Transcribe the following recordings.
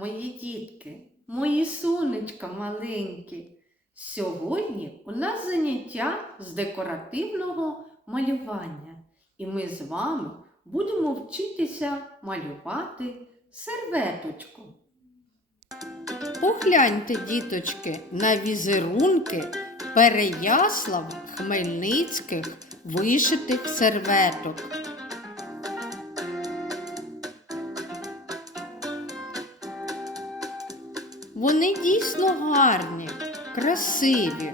мої дітки, мої сонечка маленькі. Сьогодні у нас заняття з декоративного малювання, і ми з вами будемо вчитися малювати серветочку. Погляньте, діточки, на візерунки Переяслав Хмельницьких вишитих серветок. Вони дійсно гарні, красиві.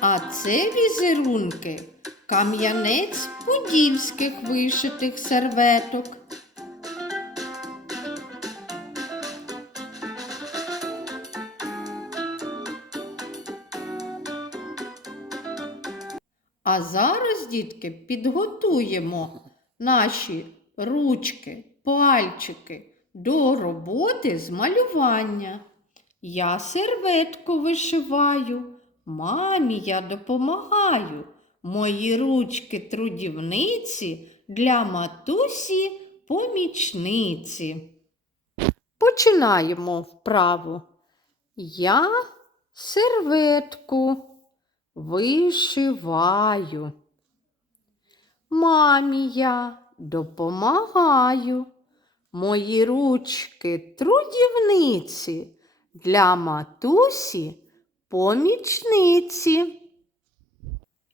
А це візерунки кам'янець подільських вишитих серветок. А зараз, дітки, підготуємо наші ручки, пальчики до роботи з малювання. Я серветку вишиваю, мамі я допомагаю. Мої ручки трудівниці для матусі помічниці. Починаємо вправу. Я серветку вишиваю. Мамі я допомагаю. Мої ручки трудівниці для матусі помічниці.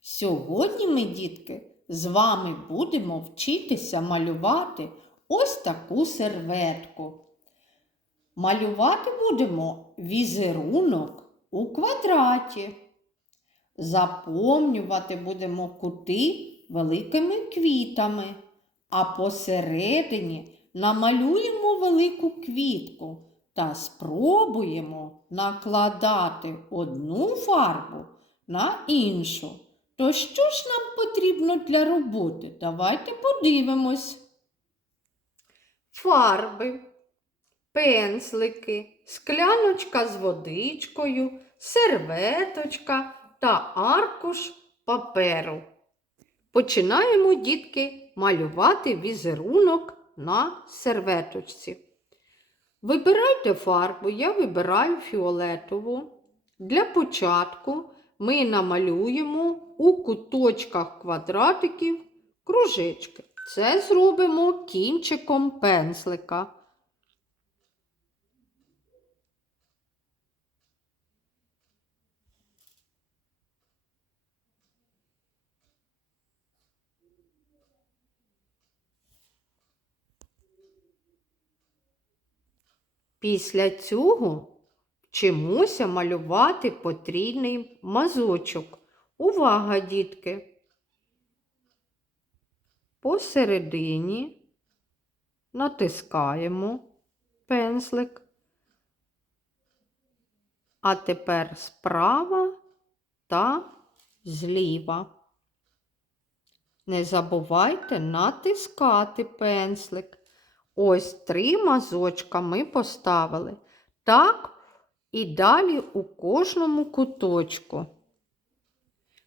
Сьогодні ми, дітки, з вами будемо вчитися малювати ось таку серветку. Малювати будемо візерунок у квадраті. Заповнювати будемо кути великими квітами, а посередині намалюємо велику квітку та спробуємо накладати одну фарбу на іншу. То що ж нам потрібно для роботи? Давайте подивимось. Фарби, пензлики, скляночка з водичкою, серветочка та аркуш паперу. Починаємо, дітки, малювати візерунок на серветочці. Вибирайте фарбу, я вибираю фіолетову. Для початку ми намалюємо у куточках квадратиків кружечки. Це зробимо кінчиком пензлика. Після цього вчимося малювати потрійний мазочок. Увага, дітки! Посередині натискаємо пензлик. А тепер справа та зліва. Не забувайте натискати пензлик. Ось три мазочка ми поставили. Так і далі у кожному куточку.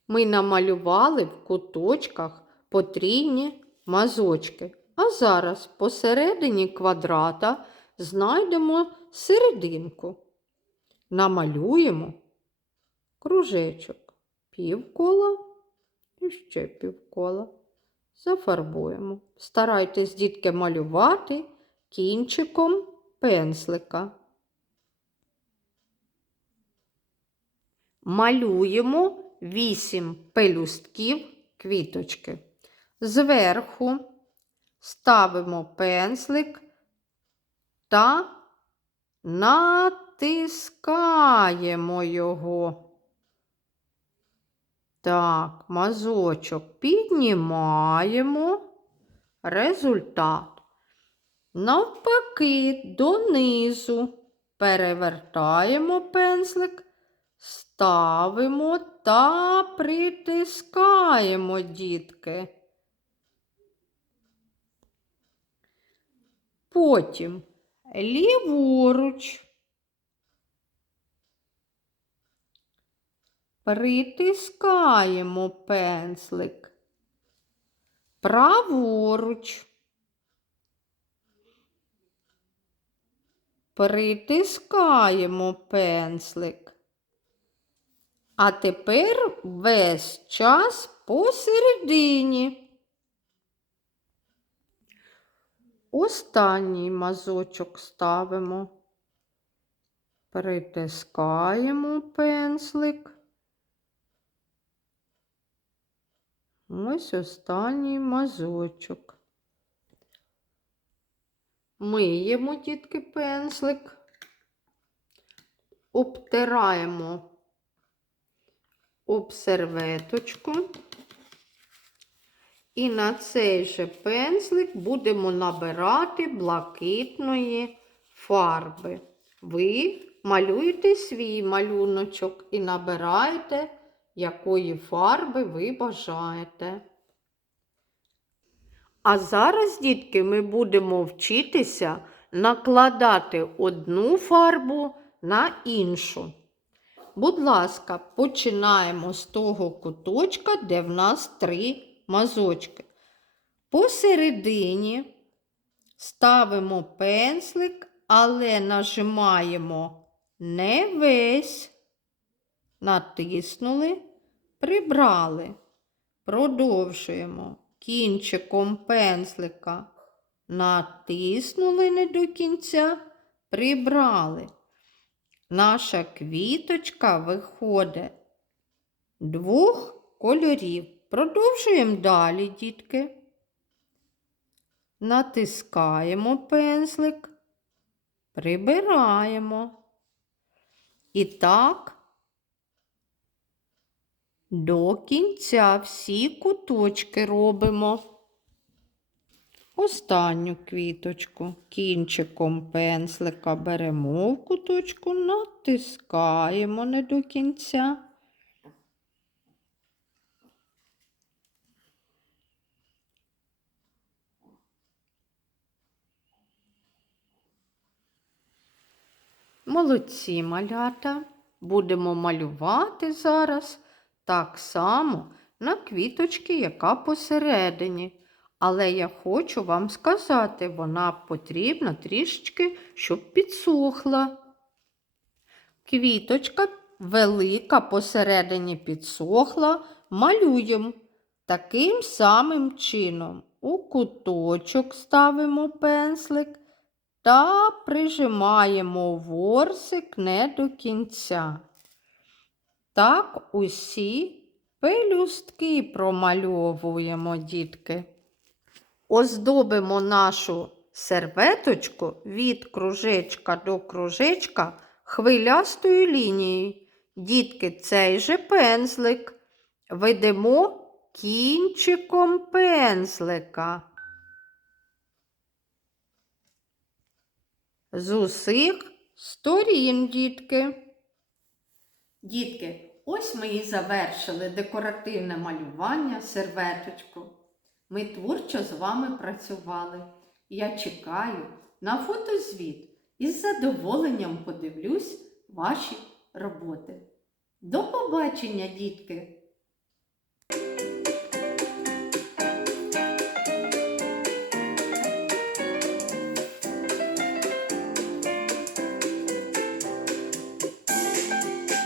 Ми намалювали в куточках потрійні мазочки. А зараз посередині квадрата знайдемо серединку. Намалюємо кружечок, півкола і ще півкола зафарбуємо. Старайтесь, дітки, малювати кінчиком пензлика. Малюємо 8 пелюстків квіточки. Зверху ставимо пензлик та натискаємо його. Так, мазочок піднімаємо результат. Навпаки, донизу перевертаємо пензлик, ставимо та притискаємо, дітки. Потім ліворуч. Притискаємо пензлик. Праворуч. притискаємо пензлик. А тепер весь час посередині. Останній мазочок ставимо. Притискаємо пензлик. Ось останній мазочок. Миємо дітки пензлик, обтираємо об серветочку. І на цей же пензлик будемо набирати блакитної фарби. Ви малюєте свій малюночок і набираєте, якої фарби ви бажаєте. А зараз, дітки, ми будемо вчитися накладати одну фарбу на іншу. Будь ласка, починаємо з того куточка, де в нас три мазочки. Посередині ставимо пензлик, але нажимаємо не весь, натиснули, прибрали. Продовжуємо кінчиком пензлика. Натиснули не до кінця, прибрали. Наша квіточка виходить двох кольорів. Продовжуємо далі, дітки. Натискаємо пензлик, прибираємо. І так до кінця всі куточки робимо. Останню квіточку кінчиком пензлика беремо в куточку, натискаємо не до кінця. Молодці малята. Будемо малювати зараз так само на квіточці, яка посередині. Але я хочу вам сказати, вона потрібна трішечки, щоб підсохла. Квіточка велика посередині підсохла, малюємо таким самим чином. У куточок ставимо пензлик та прижимаємо ворсик не до кінця. Так усі пелюстки промальовуємо, дітки. Оздобимо нашу серветочку від кружечка до кружечка хвилястою лінією. Дітки, цей же пензлик ведемо кінчиком пензлика. З усіх сторін, дітки. Дітки, ось ми і завершили декоративне малювання серветочку. Ми творчо з вами працювали. Я чекаю на фотозвіт і з задоволенням подивлюсь ваші роботи. До побачення, дітки!